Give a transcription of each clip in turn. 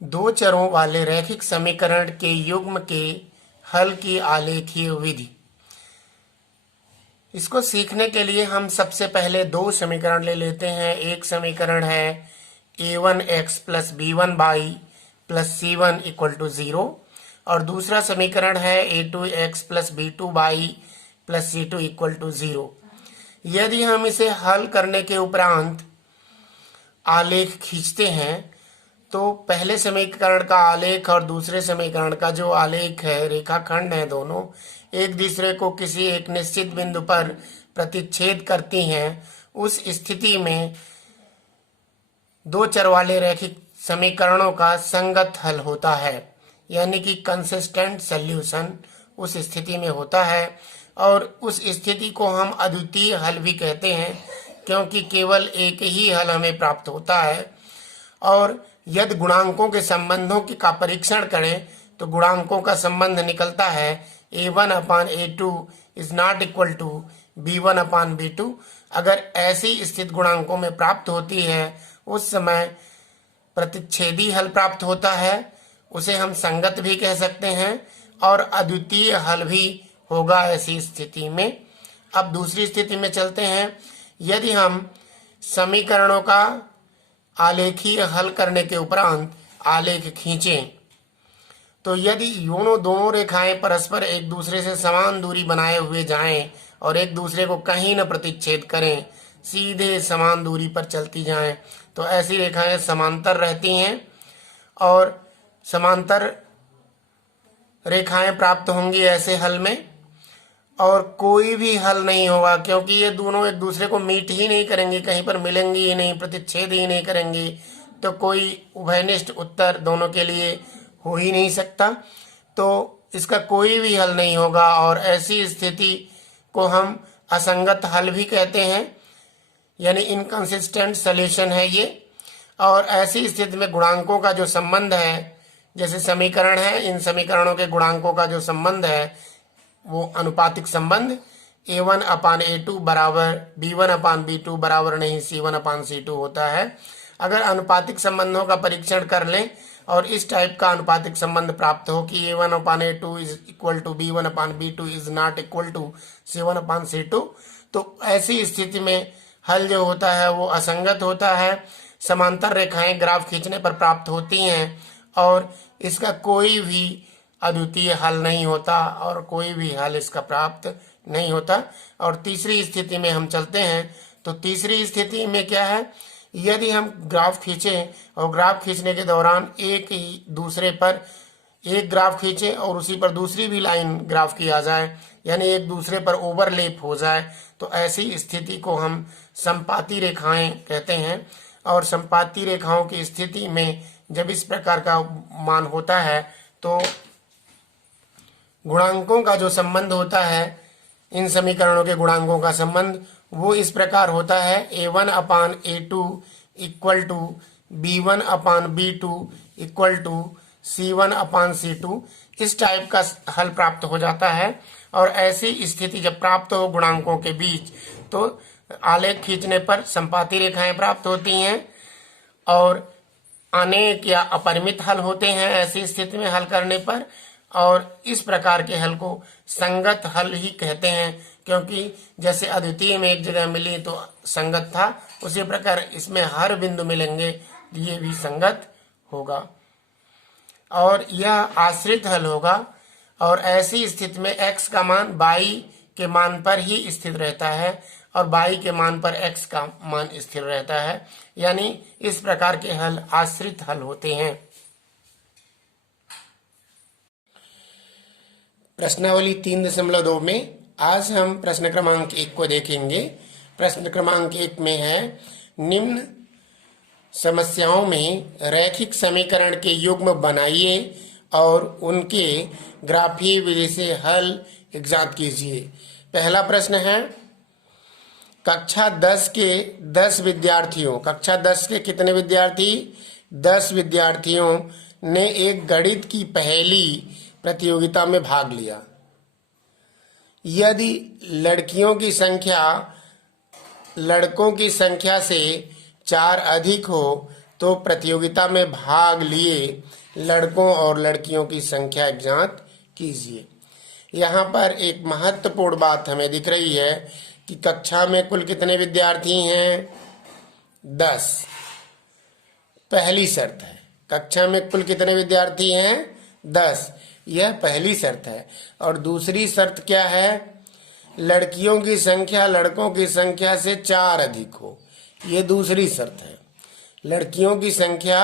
दो चरों वाले रैखिक समीकरण के युग्म के हल की आलेखीय विधि। इसको सीखने के लिए हम सबसे पहले दो समीकरण ले लेते हैं। एक समीकरण है a1x plus b1y plus c1 equal to 0 और दूसरा समीकरण है a2x plus b2y plus c2 equal to 0। यदि हम इसे हल करने के उपरांत आलेख खींचते हैं तो पहले समीकरण का आलेख और दूसरे समीकरण का जो आलेख है, रेखाखंड है, दोनों एक दूसरे को किसी एक निश्चित बिंदु पर प्रतिच्छेद करती हैं। उस स्थिति में दो चर वाले रैखिक समीकरणों का संगत हल होता है, यानी कि कंसिस्टेंट सॉल्यूशन उस स्थिति में होता है। और उस स्थिति को हम अद्वितीय हल भी कहते हैं, क्योंकि केवल एक ही हल हमें प्राप्त होता है। और यदि गुणांकों के संबंधों का परीक्षण करें तो गुणांकों का संबंध निकलता है a1 upon a2 is not equal to b1 upon b2। अगर ऐसी स्थिति गुणांकों में प्राप्त होती है उस समय प्रतिच्छेदी हल प्राप्त होता है, उसे हम संगत भी कह सकते हैं और अद्वितीय हल भी होगा ऐसी स्थिति में। अब दूसरी स्थिति में चलते हैं। यदि हम समीकरणों का आलेखीय हल करने के उपरांत आलेख खींचें तो यदि दोनों रेखाएं परस्पर एक दूसरे से समान दूरी बनाए हुए जाएं और एक दूसरे को कहीं न प्रतिच्छेद करें, सीधे समान दूरी पर चलती जाएं, तो ऐसी रेखाएं समांतर रहती हैं और समांतर रेखाएं प्राप्त होंगी ऐसे हल में। और कोई भी हल नहीं होगा, क्योंकि ये दोनों एक दूसरे को मीट ही नहीं करेंगे, कहीं पर मिलेंगी ही नहीं, प्रतिच्छेद ही नहीं करेंगी, तो कोई उभयनिष्ठ उत्तर दोनों के लिए हो ही नहीं सकता। तो इसका कोई भी हल नहीं होगा और ऐसी स्थिति को हम असंगत हल भी कहते हैं, यानी इनकंसिस्टेंट सॉल्यूशन है ये। और ऐसी स्थिति में गुणांकों का जो संबंध है, जैसे समीकरण है, इन समीकरणों के गुणांकों का जो संबंध है वो अनुपातिक संबंध a1 अपान a2 बराबर b1 अपान b2 बराबर नहीं c1 अपान c2 होता है। अगर अनुपातिक संबंधों का परीक्षण कर लें और इस टाइप का अनुपातिक संबंध प्राप्त हो कि a1 upon a2 is equal to b1 upon b2 is not equal to c1 upon c2, तो ऐसी स्थिति में हल जो होता है वो असंगत होता है। समांतर रेखाएं ग्राफ खींचने पर प्राप्त होती हैं और इसका कोई भी अद्वितीय हल नहीं होता और कोई भी हल इसका प्राप्त नहीं होता। और तीसरी स्थिति में हम चलते हैं तो तीसरी स्थिति में क्या है, यदि हम ग्राफ खींचें और ग्राफ खींचने के दौरान एक ही दूसरे पर एक ग्राफ खींचें और उसी पर दूसरी भी लाइन ग्राफ की आ जाए, यानी एक दूसरे पर ओवरलैप हो जाए, तो ऐसी स्थिति को हम संपाती रेखाएं कहते हैं। और संपाती रेखाओं की स्थिति में जब इस प्रकार का मान होता है तो गुणांकों का जो संबंध होता है, इन समीकरणों के गुणांकों का संबंध वो इस प्रकार होता है a1 upon a2 equal to b1 upon b2 equal to c1 upon c2। इस टाइप का हल प्राप्त हो जाता है। और ऐसी स्थिति जब प्राप्त हो गुणांकों के बीच तो आलेख खींचने पर संपाती रेखाएं प्राप्त होती हैं और अनेक या अपरिमित हल होते हैं ऐसी स्थिति में हल करने पर। और इस प्रकार के हल को संगत हल ही कहते हैं, क्योंकि जैसे अद्वितीय में एक जगह मिली तो संगत था, उसी प्रकार इसमें हर बिंदु मिलेंगे, ये भी संगत होगा और यह आश्रित हल होगा। और ऐसी स्थिति में x का मान y के मान पर ही स्थिर रहता है और y के मान पर x का मान स्थिर रहता है, यानी इस प्रकार के हल आश्रित हल होते हैं। प्रश्नावली 3.2 में आज हम प्रश्न क्रमांक 1 को देखेंगे। प्रश्न क्रमांक 1 में है, निम्न समस्याओं में रैखिक समीकरण के युग्म बनाइए और उनके ग्राफीय विधि से हल ज्ञात कीजिए। पहला प्रश्न है, कक्षा 10 के 10 विद्यार्थियों, कक्षा 10 के कितने विद्यार्थी? 10 विद्यार्थियों ने एक गणित की पहेली प्रतियोगिता में भाग लिया। यदि लड़कियों की संख्या लड़कों की संख्या से 4 अधिक हो तो प्रतियोगिता में भाग लिए लड़कों और लड़कियों की संख्या ज्ञात कीजिए। यहाँ पर एक महत्वपूर्ण बात हमें दिख रही है कि कक्षा में कुल कितने विद्यार्थी हैं? 10। पहली शर्त है। कक्षा में कुल कितने विद्यार्थी हैं? 10। यह पहली शर्त है। और दूसरी शर्त क्या है? लड़कियों की संख्या लड़कों की संख्या से 4 अधिक हो। ये दूसरी शर्त है। लड़कियों की संख्या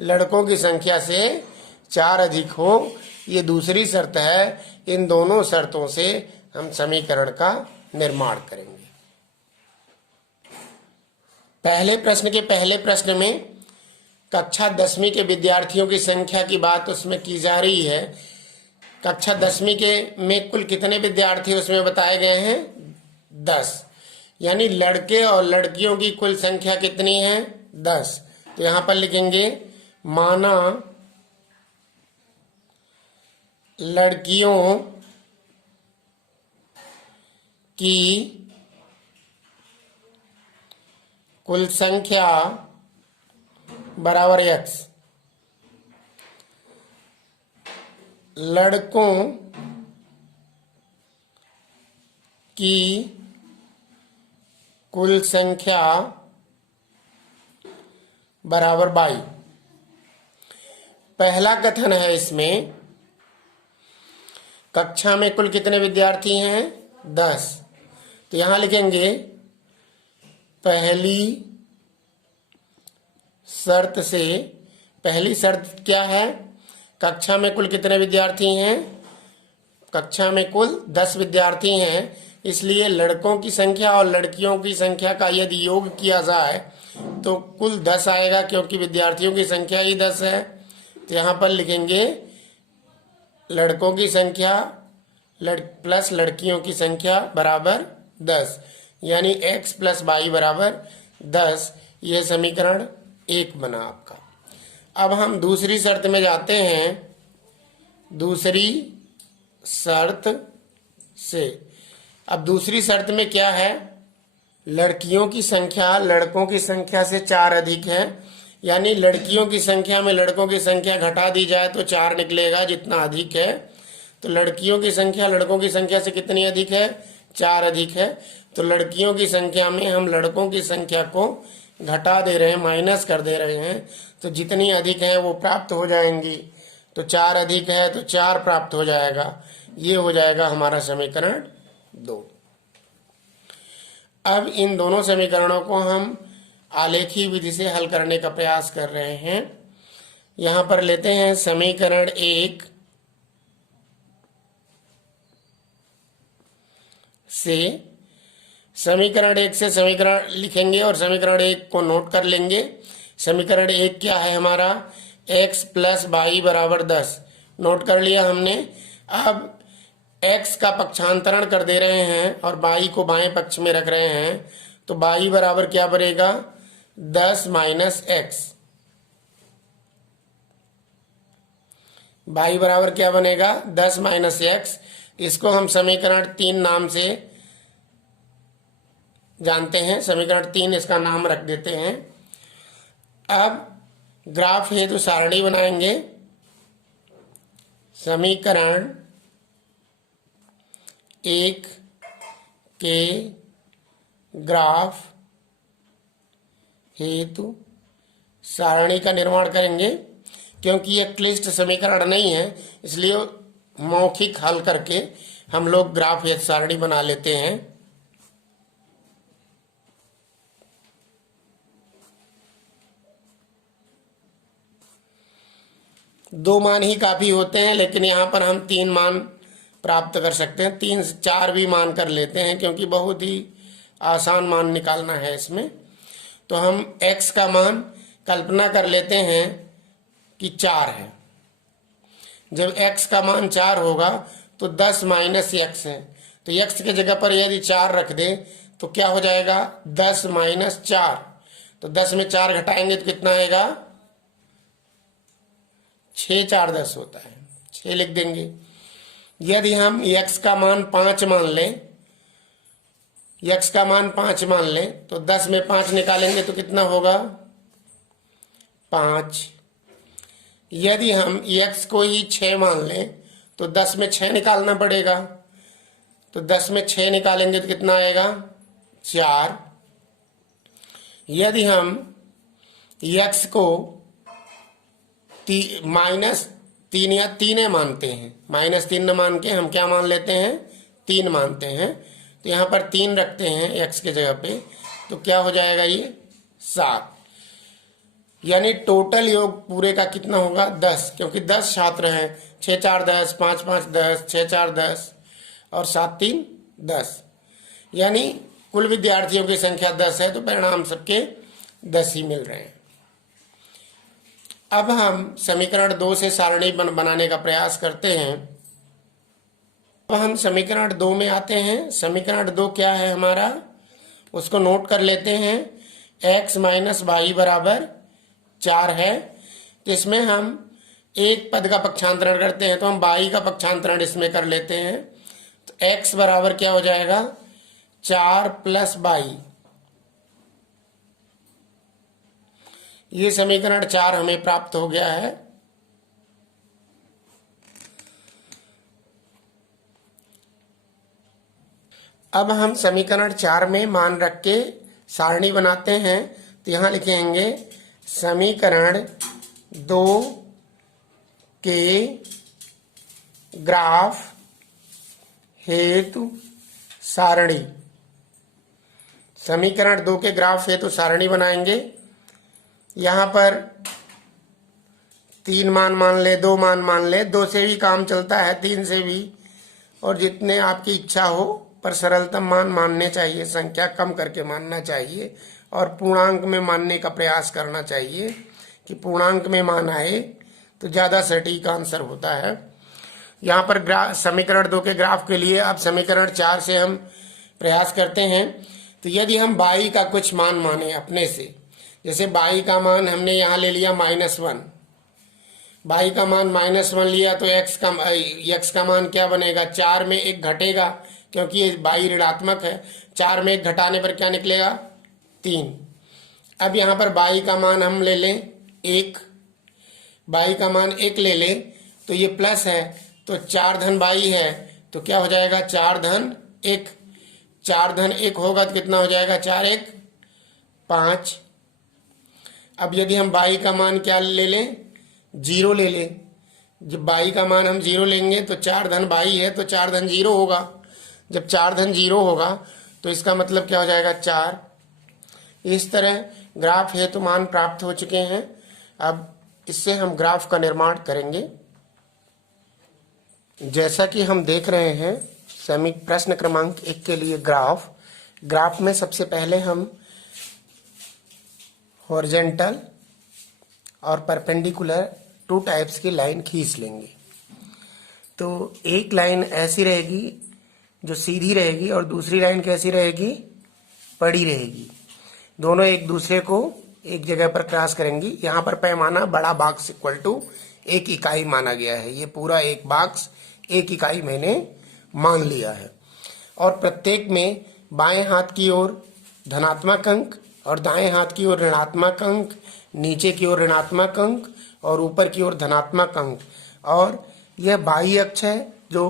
लड़कों की संख्या से 4 अधिक हो, ये दूसरी शर्त है। इन दोनों शर्तों से हम समीकरण का निर्माण करेंगे। पहले प्रश्न के पहले प्रश्न में कक्षा 10वीं के विद्यार्थियों की संख्या की बात उसमें की जा रही है। कक्षा 10वीं के में कुल कितने विद्यार्थी उसमें बताए गए हैं? 10। यानी लड़के और लड़कियों की कुल संख्या कितनी है? 10। तो यहां पर लिखेंगे माना लड़कियों की कुल संख्या बराबर x, लड़कों की कुल संख्या बराबर 22। पहला कथन है इसमें कक्षा में कुल कितने विद्यार्थी हैं? 10। तो यहां लिखेंगे पहली शर्त से, पहली शर्त क्या है? कक्षा में कुल कितने विद्यार्थी हैं? कक्षा में कुल 10 विद्यार्थी हैं। इसलिए लड़कों की संख्या और लड़कियों की संख्या का यदि योग किया जाए तो कुल 10 आएगा, क्योंकि विद्यार्थियों की संख्या ही 10 है। तो यहाँ पर लिखेंगे लड़कों की संख्या प्लस लड़कियों की संख्या बराबर 10, यानी x प्लस y बराबर 10। यह समीकरण 1 बना आपका। अब हम दूसरी शर्त में जाते हैं। दूसरी शर्त से, अब दूसरी शर्त में क्या है? लड़कियों की संख्या लड़कों की संख्या से 4 अधिक है। यानी लड़कियों की संख्या में लड़कों की संख्या घटा दी जाए तो 4 निकलेगा, जितना अधिक है। तो लड़कियों की संख्या लड़कों की संख्या से कितनी अधिक है? 4 अधिक है। तो लड़कियों की संख्या में हम लड़कों की संख्या को घटा दे रहे हैं, माइनस कर दे रहे हैं। तो जितनी अधिक है वो प्राप्त हो जाएंगी। तो 4 अधिक है तो 4 प्राप्त हो जाएगा। ये हो जाएगा हमारा समीकरण 2। अब इन दोनों समीकरणों को हम आलेखी विधि से हल करने का प्रयास कर रहे हैं। यहां पर लेते हैं समीकरण 1 से, समीकरण 1 से समीकरण लिखेंगे और समीकरण 1 को नोट कर लेंगे। समीकरण 1 क्या है हमारा? x प्लस वाई बराबर 10। नोट कर लिया हमने। अब x का पक्षांतरण कर दे रहे हैं और y को बाएं पक्ष में रख रहे हैं। तो y बराबर क्या बनेगा? 10 माइनस x। y बराबर क्या बनेगा? 10 माइनस x। इसको हम समीकरण 3 नाम से जानते हैं। समीकरण 3 इसका नाम रख देते हैं। अब ग्राफ हेतु सारणी बनाएंगे। समीकरण 1 के ग्राफ हेतु सारणी का निर्माण करेंगे। क्योंकि यह क्लिष्ट समीकरण नहीं है, इसलिए मौखिक हल करके हम लोग ग्राफ हेतु सारणी बना लेते हैं। दो मान ही काफी होते हैं, लेकिन यहाँ पर हम 3 मान प्राप्त कर सकते हैं। 3 से 4 भी मान कर लेते हैं, क्योंकि बहुत ही आसान मान निकालना है इसमें। तो हम x का मान कल्पना कर लेते हैं कि 4 है। जब x का मान 4 होगा तो 10 माइनस x है। तो x की जगह पर यदि 4 रख दें तो क्या हो जाएगा? 10 माइनस 4। तो 10 में 4 घटाएंगे तो कितना आएगा? 6 4 10 होता है, 6 लिख देंगे। यदि हम x का मान 5 मान लें, x का मान 5 मान लें तो 10 में 5 निकालेंगे तो कितना होगा? 5। यदि हम x को ही 6 मान लें तो 10 में 6 निकालना पड़ेगा, तो 10 में 6 निकालेंगे तो कितना आएगा 4। यदि हम x को -3 या 3 मानते हैं, -3 न मान के हम क्या मान लेते हैं 3 मानते हैं, तो यहाँ पर 3 रखते हैं x के जगह पे, तो क्या हो जाएगा ये 7। यानी टोटल योग पूरे का कितना होगा 10, क्योंकि 10 छात्र हैं, 6 4 10, 5 5 10, 6 4 10 और 7 3 10, यानी कुल विद्यार्थियों की संख्या 10 है, तो परिणाम सबके 10 ही मिल रहे हैं। अब हम समीकरण 2 से सारणी बनाने का प्रयास करते हैं। अब हम समीकरण 2 में आते हैं। समीकरण 2 क्या है हमारा, उसको नोट कर लेते हैं। x माइनस वाई बराबर 4 है, तो इसमें हम एक पद का पक्षांतरण करते हैं, तो हम y का पक्षांतरण इसमें कर लेते हैं। तो x बराबर क्या हो जाएगा 4 प्लस वाई। ये समीकरण 4 हमें प्राप्त हो गया है। अब हम समीकरण 4 में मान रख के सारणी बनाते हैं, तो यहां लिखेंगे समीकरण 2 के ग्राफ हेतु सारणी। समीकरण 2 के ग्राफ हेतु सारणी बनाएंगे। यहाँ पर 3 मान ले, 2 मान ले, 2 से भी काम चलता है, 3 से भी, और जितने आपकी इच्छा हो, पर सरलतम मान मानने चाहिए, संख्या कम करके मानना चाहिए और पूर्णांक में मानने का प्रयास करना चाहिए कि पूर्णांक में मान आए तो ज़्यादा सटीक आंसर होता है। यहाँ पर समीकरण 2 के ग्राफ के लिए अब समीकरण 4 से हम प्रयास करते हैं। तो यदि हम y का कुछ मान माने अपने से, जैसे y का मान हमने यहाँ ले लिया -1, y का मान -1 लिया, तो x का मान क्या बनेगा 4 में 1 घटेगा, क्योंकि ये y ऋणात्मक है। 4 में 1 घटाने पर क्या निकलेगा 3। अब यहाँ पर y का मान हम ले लें 1, y का मान 1 ले लें, तो ये प्लस है, तो 4 धन y है, तो क्या हो जाएगा 4 धन 1। 4 धन 1 होगा तो कितना हो जाएगा 4 1 5। अब यदि हम y का मान क्या ले लें 0 ले लें, जब y का मान हम 0 लेंगे तो 4 धन y है, तो 4 धन 0 होगा। जब 4 धन 0 होगा तो इसका मतलब क्या हो जाएगा 4। इस तरह ग्राफ हेतु मान प्राप्त हो चुके हैं। अब इससे हम ग्राफ का निर्माण करेंगे। जैसा कि हम देख रहे हैं प्रश्न क्रमांक 1 के लिए ग्राफ में सबसे पहले हम हॉरिजॉन्टल और परपेंडिकुलर 2 टाइप्स की लाइन खींच लेंगे। तो एक लाइन ऐसी रहेगी जो सीधी रहेगी और दूसरी लाइन कैसी रहेगी पड़ी रहेगी। दोनों एक दूसरे को एक जगह पर क्रॉस करेंगी। यहाँ पर पैमाना बड़ा बॉक्स इक्वल टू 1 इकाई माना गया है। ये पूरा एक बॉक्स 1 इकाई मैंने मान लिया है, और प्रत्येक में बाएं हाथ की ओर धनात्मक अंक और दाएं हाथ की ओर ऋणात्मक अंक, नीचे की ओर ऋणात्मक अंक और ऊपर की ओर धनात्मक अंक। और यह बाई अक्ष है जो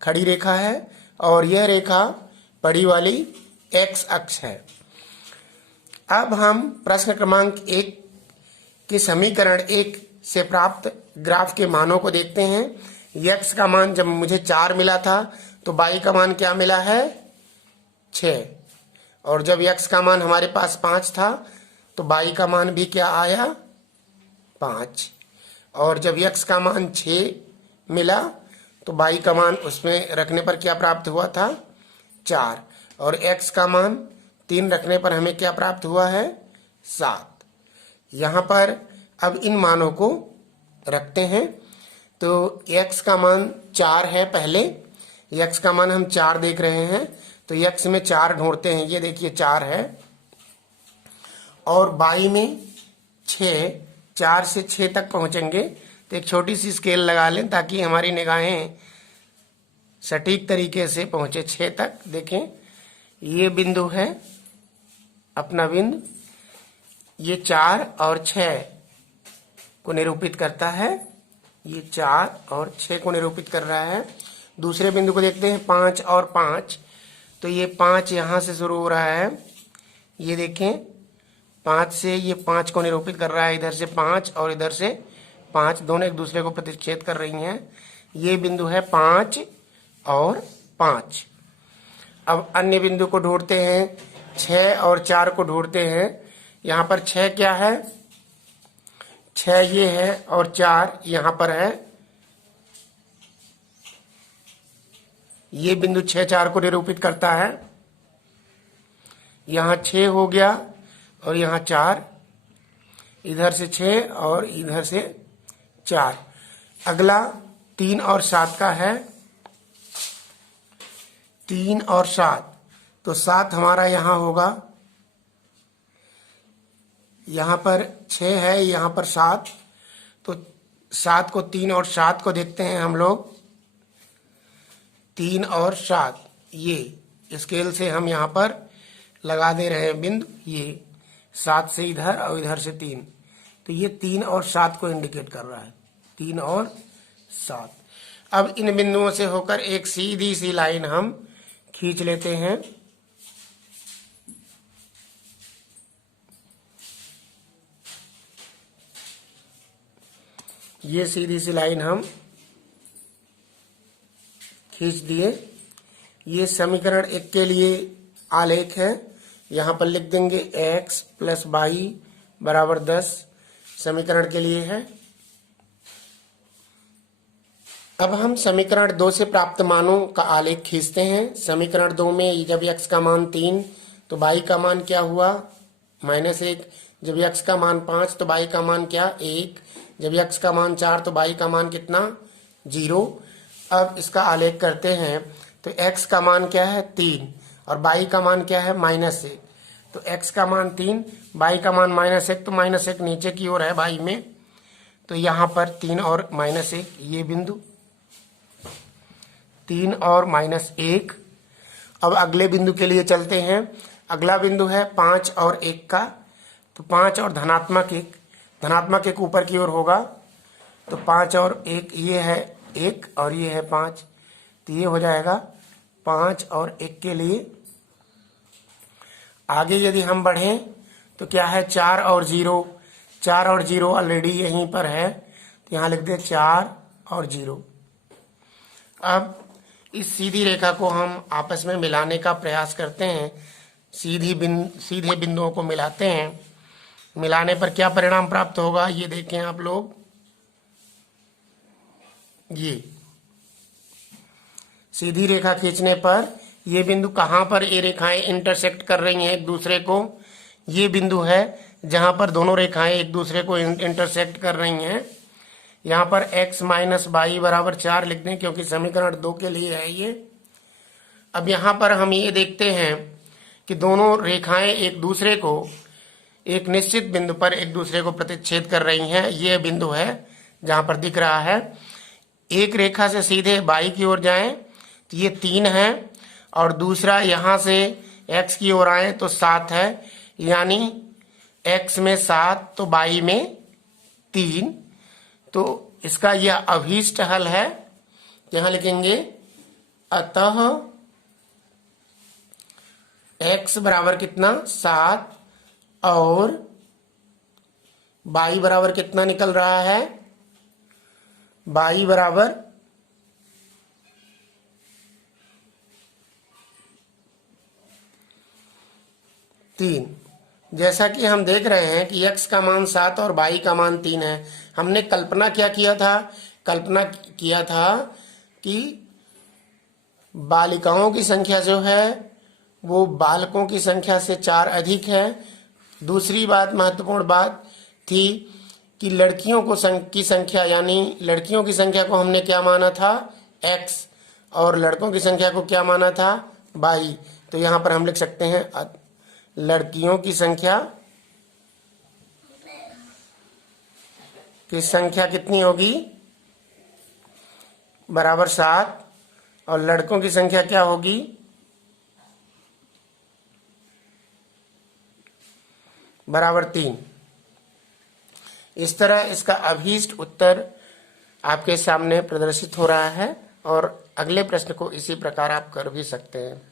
खड़ी रेखा है, और यह रेखा पड़ी वाली एक्स अक्ष है। अब हम प्रश्न क्रमांक 1 के समीकरण 1 से प्राप्त ग्राफ के मानों को देखते हैं। x का मान जब मुझे 4 मिला था तो y का मान क्या मिला है 6, और जब x का मान हमारे पास 5 था तो y का मान भी क्या आया 5, और जब x का मान 6 मिला तो y का मान उसमें रखने पर क्या प्राप्त हुआ था 4, और x का मान 3 रखने पर हमें क्या प्राप्त हुआ है 7। यहाँ पर अब इन मानों को रखते हैं। तो x का मान 4 है, पहले x का मान हम 4 देख रहे हैं, तो x में 4 ढूंढते हैं। ये देखिए 4 है, और y में 6, 4 से 6 तक पहुंचेंगे। तो एक छोटी सी स्केल लगा लें ताकि हमारी निगाहें सटीक तरीके से पहुंचे 6 तक। देखें ये बिंदु है अपना बिंदु, ये 4 और 6 को निरूपित करता है, ये 4 और 6 को निरूपित कर रहा है। दूसरे बिंदु को देखते हैं 5 और 5, तो ये 5 यहाँ से शुरू हो रहा है, ये देखें 5 से ये 5 को निरूपित कर रहा है, इधर से 5 और इधर से 5 दोनों एक दूसरे को प्रतिच्छेद कर रही हैं। ये बिंदु है 5 और 5। अब अन्य बिंदु को ढूंढते हैं, 6 और 4 को ढूंढते हैं। यहाँ पर 6 क्या है, 6 ये है और 4 यहाँ पर है। ये बिंदु 6 4 को निरूपित करता है। यहाँ 6 हो गया और यहाँ 4, इधर से 6 और इधर से 4। अगला 3 और 7 का है, 3 और 7, तो 7 हमारा यहाँ होगा, यहाँ पर 6 है, यहाँ पर 7, तो 7 को 3 और 7 को देखते हैं हम लोग। 3 और 7 ये स्केल से हम यहाँ पर लगा दे रहे हैं बिंदु, ये 7 से इधर और इधर से 3, तो ये 3 और 7 को इंडिकेट कर रहा है, 3 और 7। अब इन बिंदुओं से होकर एक सीधी सी लाइन हम खींच लेते हैं। ये सीधी सी लाइन हम खींच दिए। ये समीकरण 1 के लिए आलेख है, यहाँ पर लिख देंगे x + y बराबर 10 समीकरण के लिए है। अब हम समीकरण 2 से प्राप्त मानों का आलेख खींचते हैं। समीकरण 2 में जब x का मान 3 तो y का मान क्या हुआ, -1। जब x का मान 5 तो y का मान क्या, 1। जब x का मान 4 तो y का मान कितना, 0। अब इसका आलेख करते हैं, तो x का मान क्या है, 3 और y का मान क्या है, -1। तो x का मान 3, y का मान -1, तो -1 नीचे की ओर है y में, तो यहाँ पर 3 और -1 ये बिंदु, 3 और -1। अब अगले बिंदु के लिए चलते हैं। अगला बिंदु है 5 और 1 का, तो 5 और धनात्मक 1, धनात्मक 1 ऊपर की ओर होगा, तो 5 और 1 ये है 1 और ये है 5, तो ये हो जाएगा 5 और 1 के लिए। आगे यदि हम बढ़ें तो क्या है, 4 और 0, 4 और 0 ऑलरेडी यहीं पर है, तो यहाँ लिख दे 4 और 0। अब इस सीधी रेखा को हम आपस में मिलाने का प्रयास करते हैं, सीधे बिंदुओं को मिलाते हैं। मिलाने पर क्या परिणाम प्राप्त होगा, ये देखें आप लोग। ये सीधी रेखा खींचने पर ये बिंदु कहाँ पर ये रेखाएं इंटरसेक्ट कर रही हैं एक दूसरे को, ये बिंदु है जहां पर दोनों रेखाएं एक दूसरे को इंटरसेक्ट कर रही हैं। यहाँ पर x - y बराबर 4 लिख दें, क्योंकि समीकरण 2 के लिए है ये। अब यहाँ पर हम ये देखते हैं कि दोनों रेखाएं एक दूसरे को एक निश्चित बिंदु पर एक दूसरे को प्रतिच्छेद कर रही हैं। ये बिंदु है जहां पर दिख रहा है। एक रेखा से सीधे y की ओर जाएं तो ये 3 है, और दूसरा यहाँ से x की ओर आए तो 7 है, यानी x में 7 तो y में 3। तो इसका यह अभीष्ट हल है, यहां लिखेंगे अतः x बराबर कितना, 7 और y बराबर कितना निकल रहा है, y बराबर 3। जैसा कि हम देख रहे हैं कि x का मान 7 और y का मान 3 है। हमने कल्पना क्या किया था, कल्पना किया था कि बालिकाओं की संख्या जो है वो बालकों की संख्या से 4 अधिक है। दूसरी बात, महत्वपूर्ण बात थी कि लड़कियों की संख्या, यानी लड़कियों की संख्या को हमने क्या माना था, x, और लड़कों की संख्या को क्या माना था, y। तो यहाँ पर हम लिख सकते हैं लड़कियों की संख्या कितनी होगी, बराबर 7, और लड़कों की संख्या क्या होगी, बराबर 3। इस तरह इसका अभीष्ट उत्तर आपके सामने प्रदर्शित हो रहा है और अगले प्रश्न को इसी प्रकार आप कर भी सकते हैं।